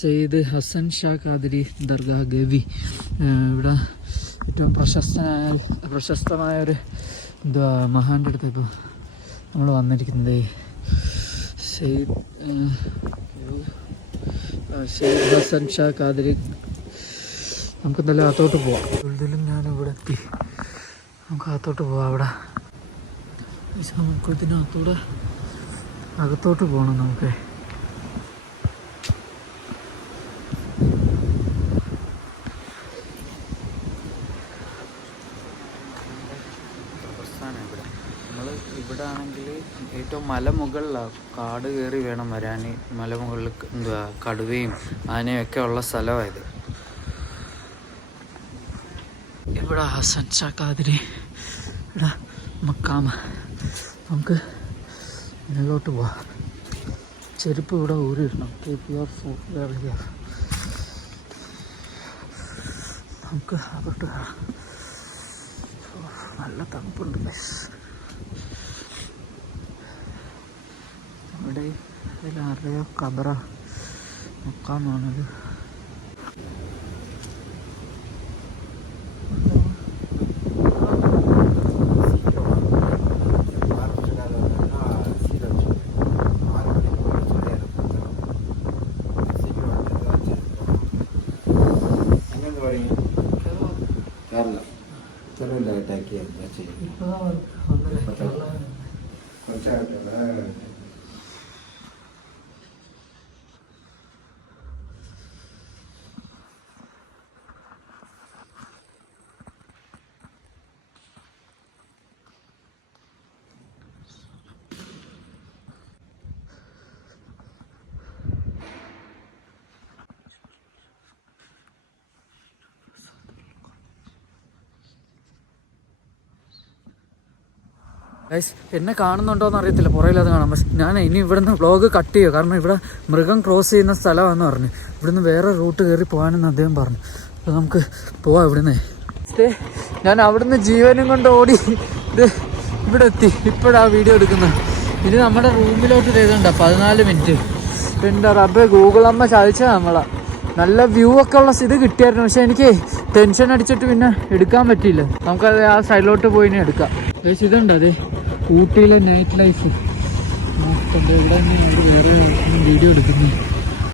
സെയ്ദ് ഹസൻ ഷാ ഖാദിരി ദർഗാ ഗവി. ഇവിടെ ഏറ്റവും പ്രശസ്തമായ ഒരു മഹാൻ്റെ അടുത്ത് ഇപ്പോൾ നമ്മൾ വന്നിരിക്കുന്നത്. സെയ്ദ് ഹസൻ ഷാ ഖാദിരി. നമുക്ക് എന്തായാലും അകത്തോട്ട് പോവാം. ഇതിലും ഞാനിവിടെ എത്തി. നമുക്ക് അകത്തോട്ട് പോവാം. അവിടെ നമുക്ക് ഇതിനകത്തൂടെ അകത്തോട്ട് പോകണം. നമുക്ക് ഇവിടെ ആണെങ്കിൽ ഏറ്റവും മലമുകളിലാണ്. കാട് കയറി വേണം വരാൻ. മലമുകളിൽ കടുവയും ആനയും ഒക്കെ ഉള്ള സ്ഥലമായത്. ഇവിടെ ഹസൻ ഷാ ഖാദിരി ഇവിടെ മക്കാമ. നമുക്ക് മേലോട്ട് പോവാം. ചെരുപ്പ് ഇവിടെ ഊരിടണം. നമുക്ക് അകോട്ട് നല്ല തണുപ്പുണ്ട്. ഇവിടെ ഇതിലാരുടെയോ ഖബറ മക്കാമാണത്. എന്നെ കാണുന്നുണ്ടോയെന്ന് അറിയത്തില്ല, പുറയിലത് കാണാം. പക്ഷെ ഞാൻ ഇനി ഇവിടുന്ന് വ്ളോഗ് കട്ട് ചെയ്യുക. കാരണം ഇവിടെ മൃഗം ക്രോസ് ചെയ്യുന്ന സ്ഥലമാണെന്ന് പറഞ്ഞു. ഇവിടുന്ന് വേറെ റൂട്ട് കയറി പോകാനെന്ന് അദ്ദേഹം പറഞ്ഞു. അപ്പോൾ നമുക്ക് പോവാം ഇവിടുന്ന്. ഞാൻ അവിടുന്ന് ജീവനും കൊണ്ട് ഓടി ഇത് ഇവിടെ എത്തി. ഇപ്പോഴാണ് വീഡിയോ എടുക്കുന്നത്. ഇനി നമ്മുടെ റൂമിലോട്ട് ചെയ്തിട്ടുണ്ടോ 14 മിനിറ്റ്. എൻ്റെ റബ്ബേ, ഗൂഗിൾ അമ്മ ചതിച്ചതാണ് നമ്മളെ. നല്ല വ്യൂ ഒക്കെ ഉള്ള ഇത് കിട്ടിയായിരുന്നു. പക്ഷെ എനിക്ക് ടെൻഷൻ അടിച്ചിട്ട് പിന്നെ എടുക്കാൻ പറ്റിയില്ല. നമുക്കത് ആ സൈഡിലോട്ട് പോയി ഇനി എടുക്കാം. ഇതുണ്ട് അതെ ഊട്ടിയിലെ നൈറ്റ് ലൈഫ്. ഇവിടെ വേറെ വീഡിയോ എടുക്കുന്നു.